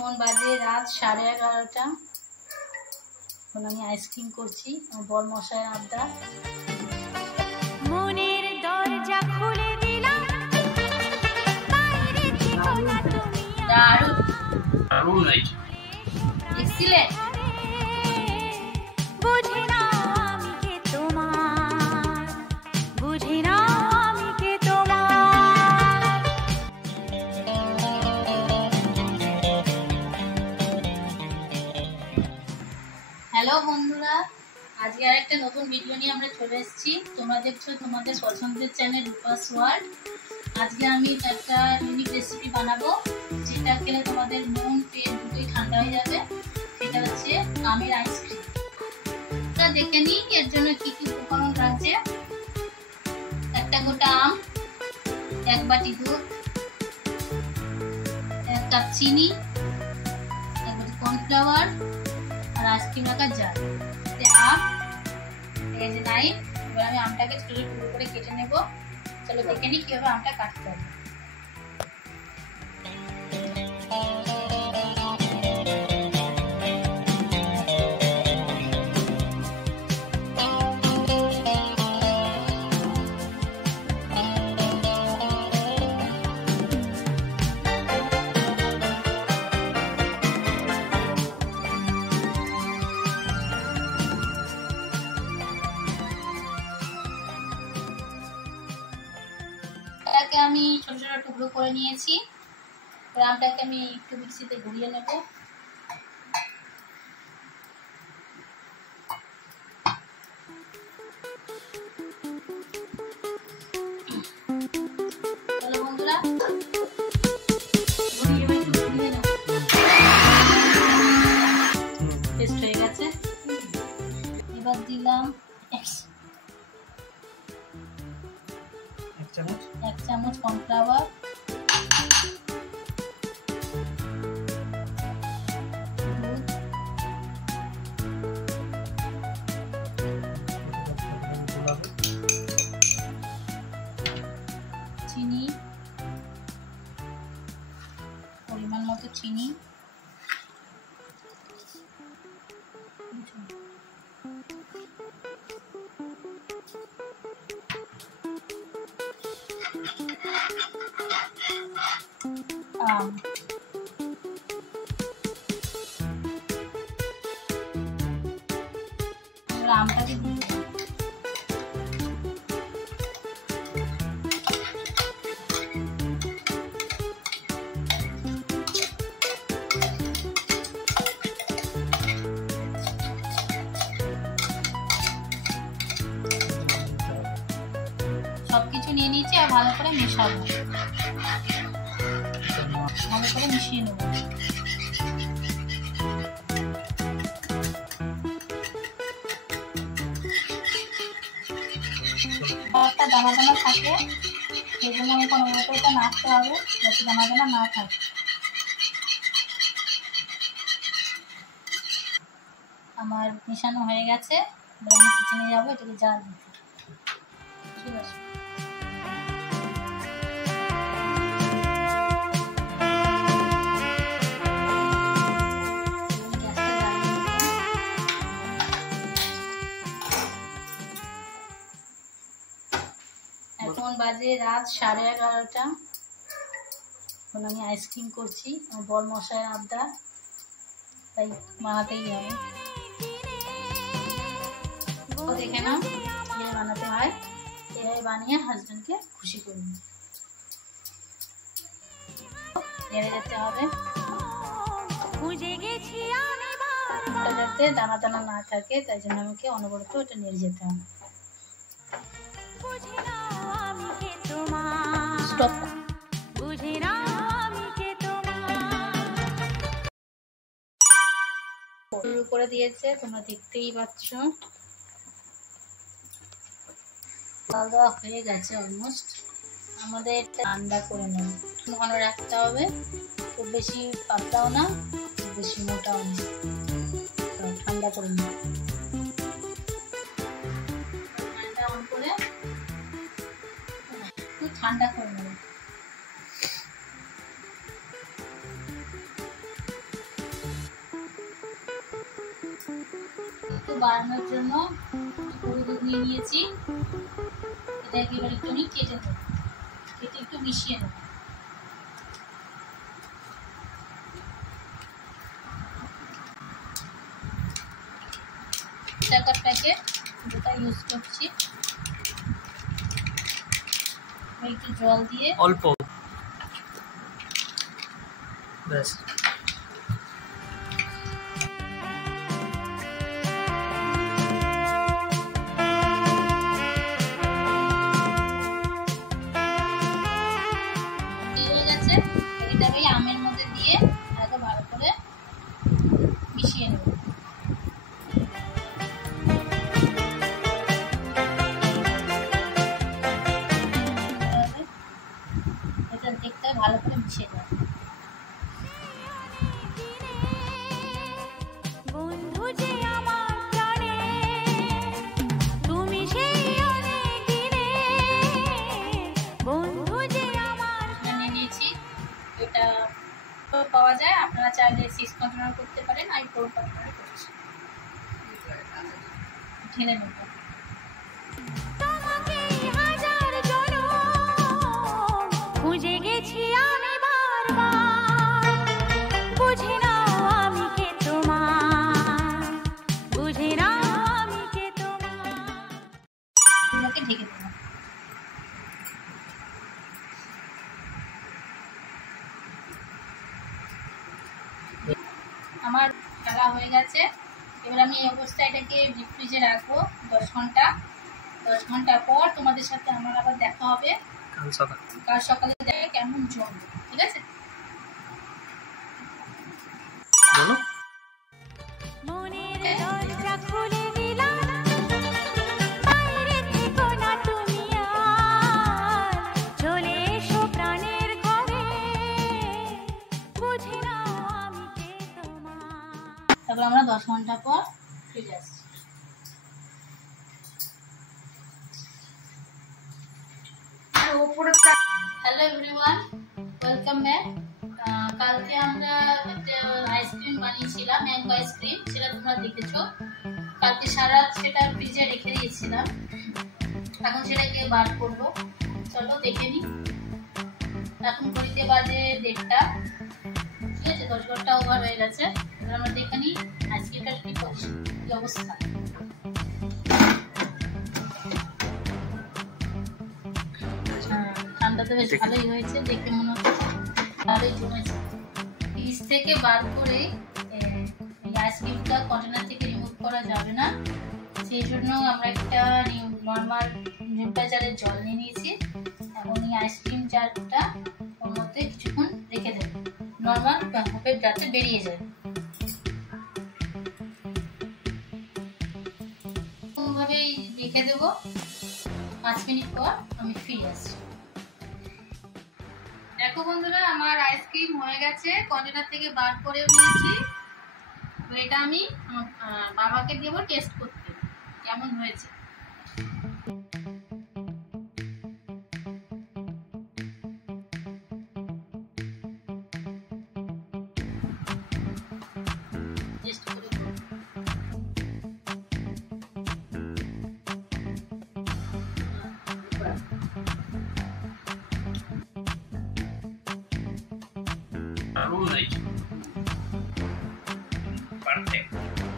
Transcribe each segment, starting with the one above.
এখন বাজে রাত 11:30। এখন আমি আইসক্রিম করছি, আমার বর মশাই আবদার। মনের দরজা খুলে দিলাম, বাইরে থেকো না তুমি। দারুণ হয়েছে, এক্সিলেন্ট। বুঝি না আমি কে তোমার, বুঝি না আমি কে তোমার। হ্যালো বন্ধুরা, আজকে আর একটা নতুন ভিডিও নিয়ে আমরা চলে এসেছি। তোমরা দেখছো তোমাদের পছন্দের চ্যানেল রূপাস ওয়ার্ল্ড। আজকে আমি একটা ইউনিক রেসিপি বানাবো, যেটা খেলে তোমাদের মন পেট দুটোই ঠান্ডা হয়ে যাবে। সেটা হচ্ছে আমের আইসক্রিম। তা দেখে নিই এর জন্য কি কি উপকরণ লাগছে। একটা গোটা আম, 1 বাটি দুধ, 1 কাপ চিনি, 1 বাটি কর্নফ্লাওয়ার আর আইসক্রিম রাখার জার। আম, এই যে নাইফ। এবার আমি আমটাকে ছোট ছোট টুকরো করে কেটে নেব। চলো দেখে নিই কিভাবে আমটা কাটতে হবে। আমি ছোট ছোট টুকরো করে নিয়েছি। আমটাকে আমি একটু মিক্সিতে ঘুরিয়ে নেব। চলো বন্ধুরা, পেস্ট হয়ে গেছে। এবার দিলাম 1 চামচ কর্নফ্লাওয়ার, চিনি, পরিমাণ মতো চিনি, আমটাকে দিয়ে সবকিছু নিয়ে নিয়েছি আর ভালো করে মেশাবো, ভালো করে মিশিয়ে নেবো। একটা দানা দানা থাকে, সেই জন্য আমি কোনো মতো এটা নাড়তে হবে যাতে দানা দানা না থাকে। আমার মেশানো হয়ে গেছে। এবার আমি কিচেনে যাবো এটাকে জাল দিতে। ঠিক আছে, এখন বাজে রাত 11:30। এখন আমি আইসক্রিম করছি, আমার বর মশাই আবদার, তাই বানাতেই হবে। দেখে নাও কিভাবে বানাতে হয়, এভাবে বানিয়ে হাজবেন্ডকে খুশি করুন। নেড়ে যেতে হবে যাতে দানা দানা না থাকে, তাই জন্য আমাকে অনবরত ওটা নেড়ে যেতে হবে। স্টপ। শুরু করে দিয়েছে, তোমরা দেখতেই পাচ্ছ। খাওয়া দাওয়া হয়ে গেছে অলমোস্ট। আমাদের ঠান্ডা করে নেব, ঘন রাখতে হবে, খুব বেশি পাতলাও না খুব বেশি মোটাও না, ঠান্ডা করে নেব। অন করে ঠান্ডা করে নেব। বানানোর জন্য গরুর দুধ নিয়ে নিয়েছি। এটাকে এবার একটু আমি কেটে নেব, কেটে একটু মিশিয়ে নেব। টাকার প্যাকেট যেটা ইউজ করছি, একটু জল দিয়ে অল্প ব্যাস। হয়ে গেছে। এটাকে আমের মধ্যে দিয়ে আগে ভালো করে মিশিয়ে নেব। এটা দেখতে ভালো করে মিশিয়ে দেব। বন্ধু যে আমার প্রাণে, তুমি সেই অনেক দিনে, বন্ধু যে আমার নিয়ে নিয়েছি। এটা পাওয়া যায়, আপনারা চাইলে 6 কন্টেনার করতে পারেন। আমি 4 কন্টেনার করছি। ঢেলে নেব। তোমাকে হাজার জনম খুঁজে গেছি আমি বারবার, বুঝে নাও আমি কে তোমার, বুঝে নাও আমি কে তোমার। এটাকে ঢেকে দেব। আমার ঢালা হয়ে গেছে। এবার আমি এই অবস্থায় এটাকে ডিপ ফ্রিজে রাখবো 10 ঘন্টা। 10 ঘন্টা পর তোমাদের সাথে আমার আবার দেখা হবে। কাল সকালে দেখে কেমন জমবে, ঠিক আছে? বলো। মনের দরজা খুলে দিলাম, বাইরে থেকো না তুমি আর, চলে এসো প্রাণের ঘরে, বুঝে নাও আমি কে তোমার। তারপর আমরা 10 ঘন্টা পর ফিরে আসছি। Hello everyone, welcome back. কালকে আমরা একটা আইসক্রিম বানিয়েছিলাম, ম্যাঙ্গো আইসক্রিম, সেটা তোমরা দেখেছো। কালকে সারা রাত সেটা ফ্রিজে রেখে দিয়েছিলাম। এখন সেটাকে বার করবো, চলো দেখে নিই। এখন ঘড়িতে বাজে 1:30, ঠিক আছে? 10 ঘন্টা ওভার হয়ে গেছে। এবার আমরা দেখে নিই আইসক্রিমটার কি অবস্থা। ঠান্ডা তো বেশ ভালোই হয়েছে, দেখে মনে হচ্ছে ভালোই জমেছে। ফ্রিজ থেকে বার করে এই আইসক্রিমটা কন্টেনার থেকে রিমুভ করা যাবে না, সেই জন্য আমরা একটা নর্মাল টেম্পারেচারের জল নিয়ে নিয়েছি। এখন এই আইসক্রিম জারটা ওর মধ্যে কিছুক্ষণ রেখে দেবো, নর্মাল ভাবে যাতে বেরিয়ে যায়। ওভাবেই রেখে দেবো। 5 মিনিট পর আমি ফিরে আসছি। দেখো বন্ধুরা, আমার আইসক্রিম হয়ে গেছে, কন্টেনার থেকে বার করেও নিয়েছি। এটা আমি বাবাকে দেবো টেস্ট করতে কেমন হয়েছে। টেস্ট করে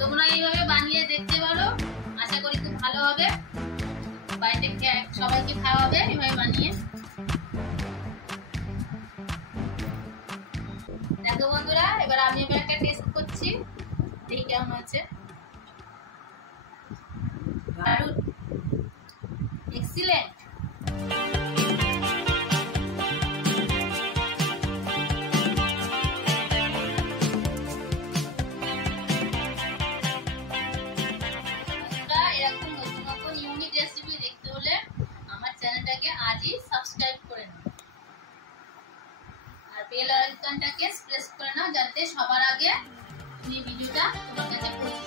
তোমরা এইভাবে বানিয়ে দেখতে পারো, আশা করি খুব ভালো হবে। বাড়িতে সবাইকে খাওয়াবে এইভাবে বানিয়ে। দেখো বন্ধুরা, এবার আমি একটা টেস্ট করছি, দেখি কেমন হচ্ছে। এক্সিলেন্ট। এরকম নতুন নতুন ইউনিক রেসিপি দেখতে হলে আমার চ্যানেলটাকে আজই সাবস্ক্রাইব করে নাও আর বেল আইকনটাকে প্রেস করে নাও, যাতে সবার আগে এই ভিডিওটা তোমার কাছে পৌঁছে